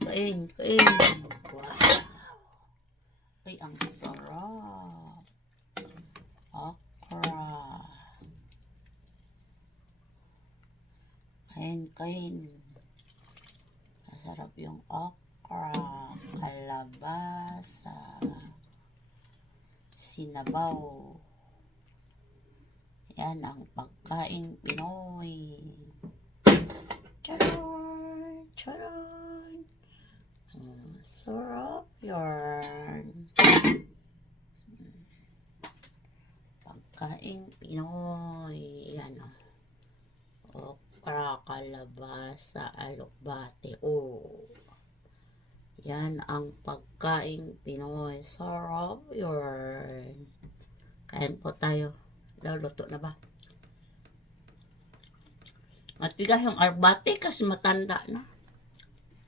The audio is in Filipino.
kain. Wow. Ay, ang sarap. Okra. Kain. Masarap yung okra. Kalabasa. Sinabaw. Yan ang pagkain Pinoy. Charon. Sarap yan. Pagkain Pinoy. Yan o. Okra, kalabasa, alokbate. Yan ang pagkain Pinoy. Sarap yan. Kain po tayo. Luto na ba? At bigas yung arbate kasi matanda na.